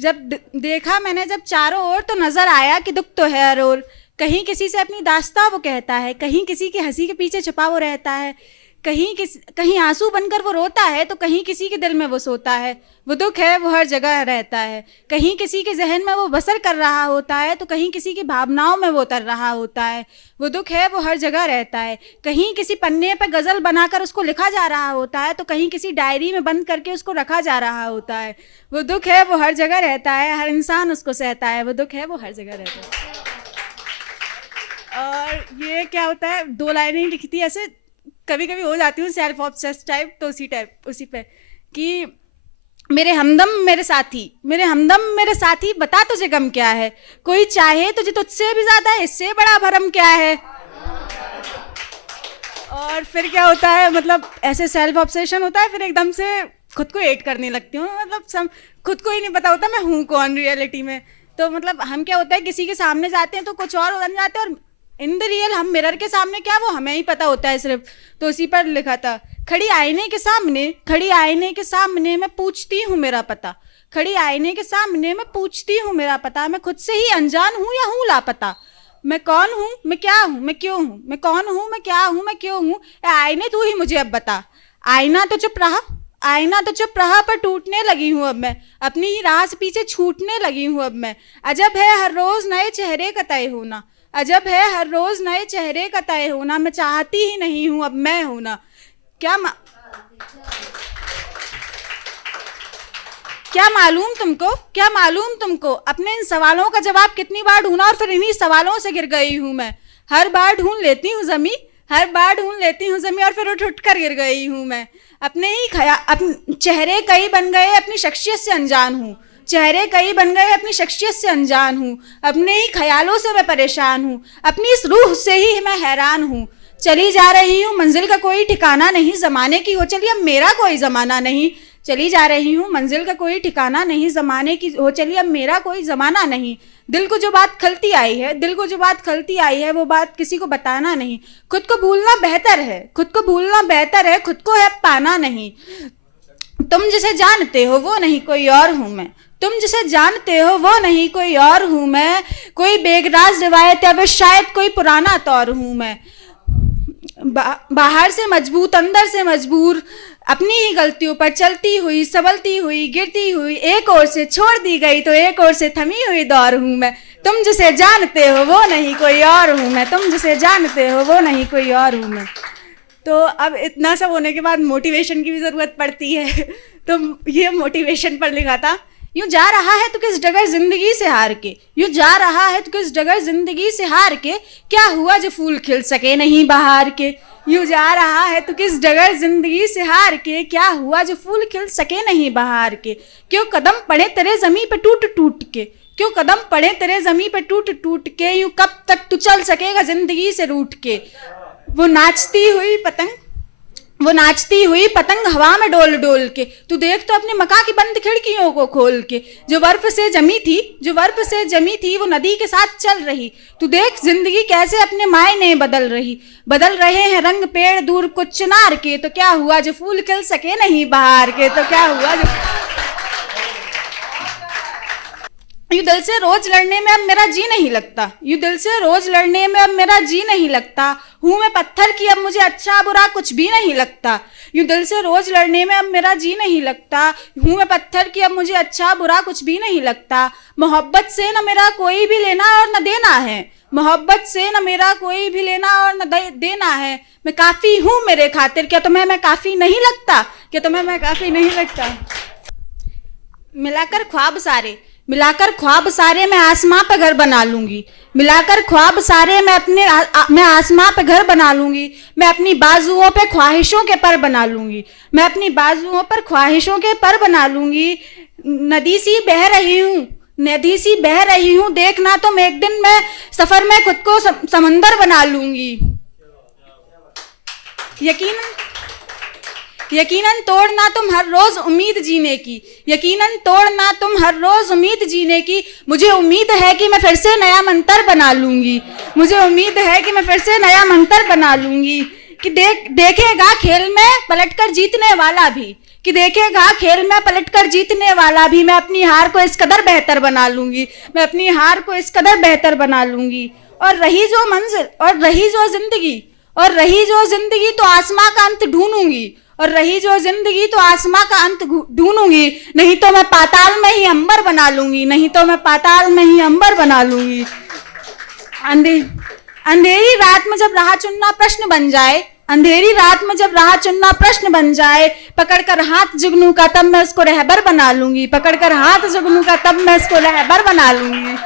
देखा मैंने जब चारों ओर, तो नजर आया कि दुख तो है हर ओर। कहीं किसी से अपनी दास्तां वो कहता है, कहीं किसी की हंसी के पीछे छुपा वो रहता है, कहीं आंसू बनकर वो रोता है, तो कहीं किसी के दिल में वो सोता है। वो दुख है वो हर जगह रहता है, कहीं किसी के जहन में वो बसर कर रहा होता है, तो कहीं किसी की भावनाओं में वो उतर रहा होता है। वो दुख है वो हर जगह रहता है, कहीं किसी पन्ने पर गजल बनाकर उसको लिखा जा रहा होता है, तो कहीं किसी डायरी में बंद करके उसको रखा जा रहा होता है। वो दुख है वो हर जगह रहता है, हर इंसान उसको सहता है। वो दुख है वो हर जगह रहता है। और ये क्या होता है, दो लाइनें ही लिखी थी, ऐसे कभी कभी हो जाती हूँ सेल्फ ऑब्सेस्ड टाइप, तो उसी पे कि मेरे हमदम मेरे साथी, बता तुझे गम क्या है, कोई चाहे तुझे तुझसे भी ज्यादा, इससे बड़ा भरम क्या है। और फिर क्या होता है, मतलब ऐसे सेल्फ ऑब्सेशन होता है, फिर एकदम से खुद को हेट करने लगती हूँ। मतलब खुद को ही नहीं पता होता मैं हूँ कौन रियलिटी में। तो मतलब हम क्या होता है, किसी के सामने जाते हैं तो कुछ और बन जाते हैं, और इन द रियल हम मिरर के सामने क्या, वो हमें ही पता होता है सिर्फ। तो उसी पर लिखा था, खड़ी आईने के सामने मैं पूछती हूँ मेरा पता, खड़ी आईने के सामने मैं पूछती हूँ मेरा पता, मैं खुद से ही अनजान हूँ या हूँ लापता। मैं कौन हूँ, मैं क्या हूँ, मैं क्यों हूँ, मैं कौन हूँ, मैं क्या हूँ, मैं क्यों हूँ, आईने तू ही मुझे अब बता। आईना तो चुप रहा पर टूटने लगी हूँ अब मैं, अपनी ही राह से पीछे छूटने लगी हूँ अब मैं। अजब है हर रोज नए चेहरे का तय होना, अजब है हर रोज नए चेहरे का तय होना, मैं चाहती ही नहीं हूँ अब मैं होना। क्या मालूम तुमको अपने इन सवालों का जवाब कितनी बार ढूंढा, और फिर इन्हीं सवालों से गिर गई हूँ मैं। हर बार ढूंढ लेती हूँ जमी, और फिर उठ कर गिर गई हूँ मैं। चेहरे कई बन गए अपनी शख्सियत से अनजान हूँ, अपने ही ख्यालों से मैं परेशान हूँ, अपनी इस रूह से ही मैं हैरान हूँ। चली जा रही हूँ मंजिल का कोई ठिकाना नहीं, जमाने की हो चली अब मेरा कोई जमाना नहीं। चली जा रही हूँ मंजिल का कोई ठिकाना नहीं, जमाने की हो चली अब मेरा कोई जमाना नहीं। दिल को जो बात खलती आई है वो बात किसी को बताना नहीं। खुद को भूलना बेहतर है, खुद को है पाना नहीं। तुम जिसे जानते हो वो नहीं कोई और हूँ मैं, कोई बेगराज रिवायत या फिर शायद कोई पुराना तौर हूँ मैं। बाहर से मजबूत अंदर से मजबूर, अपनी ही गलतियों पर चलती हुई, संभलती हुई, गिरती हुई, एक ओर से छोड़ दी गई तो एक ओर से थमी हुई दौर हूँ मैं। तुम जिसे जानते हो वो नहीं कोई और हूँ मैं। तो अब इतना सब होने के बाद मोटिवेशन की भी जरूरत पड़ती है। तो ये मोटिवेशन पर लिखा था, यूं जा रहा है तो किस डगर जिंदगी से हार के, क्या हुआ जो फूल खिल सके नहीं बहार के। यूं जा रहा है तो किस डगर जिंदगी से हार के, क्या हुआ जो फूल खिल सके नहीं बहार के। क्यों कदम पड़े तेरे जमी पे टूट के, यूं कब तक तू चल सकेगा जिंदगी से रूठ के। वो नाचती हुई पतंग हवा में डोल डोल के, तू देख तो अपने मकान की बंद खिड़कियों को खोल के। जो बर्फ से जमी थी वो नदी के साथ चल रही, तू देख जिंदगी कैसे अपने मायने बदल रहे हैं रंग पेड़ दूर कुछ चिनार के। तो क्या हुआ जो फूल खिल सके नहीं बहार के, तो क्या हुआ जो यूं दिल से रोज लड़ने में अब मेरा जी नहीं लगता, हूँ मैं पत्थर की अब मुझे अच्छा बुरा कुछ भी नहीं लगता। यूं दिल से रोज लड़ने में अब मेरा जी नहीं लगता, हूँ मैं पत्थर की अब मुझे अच्छा बुरा कुछ भी नहीं लगता। मोहब्बत से न मेरा कोई भी लेना और न देना है, मैं काफी हूँ मेरे खातिर, क्या तुम्हें मैं काफी नहीं लगता। मिलाकर ख्वाब सारे मैं आसमां पे घर बना लूंगी, मैं अपनी बाजुओं पे ख्वाहिशों के पर बना लूंगी। नदी सी बह रही हूँ देखना तुम, एक दिन मैं सफर में खुद को समंदर बना लूंगी। यकीनन तोड़ना तुम हर रोज उम्मीद जीने की, मुझे उम्मीद है कि मैं फिर से नया मंतर बना लूंगी। कि देखेगा खेल में पलटकर जीतने वाला भी, कि देखेगा खेल में पलटकर जीतने वाला भी, मैं अपनी हार को इस कदर बेहतर बना लूंगी, मैं अपनी हार को इस कदर बेहतर बना लूंगी। और रही जो मंजिल और रही जो जिंदगी, और रही जो जिंदगी तो आसमां का अंत ढूंढूंगी, और रही जो जिंदगी तो आसमां का अंत ढूंढूंगी, नहीं तो मैं पाताल में ही अंबर बना लूंगी, नहीं तो मैं पाताल में ही अंबर बना लूंगी। अंधेरी रात में जब राह चुनना प्रश्न बन जाए, अंधेरी रात में जब राह चुनना प्रश्न बन जाए, पकड़कर हाथ जुगनू का तब मैं उसको रहबर बना लूंगी, पकड़कर हाथ जुगनू का तब मैं उसको रहबर बना लूंगी।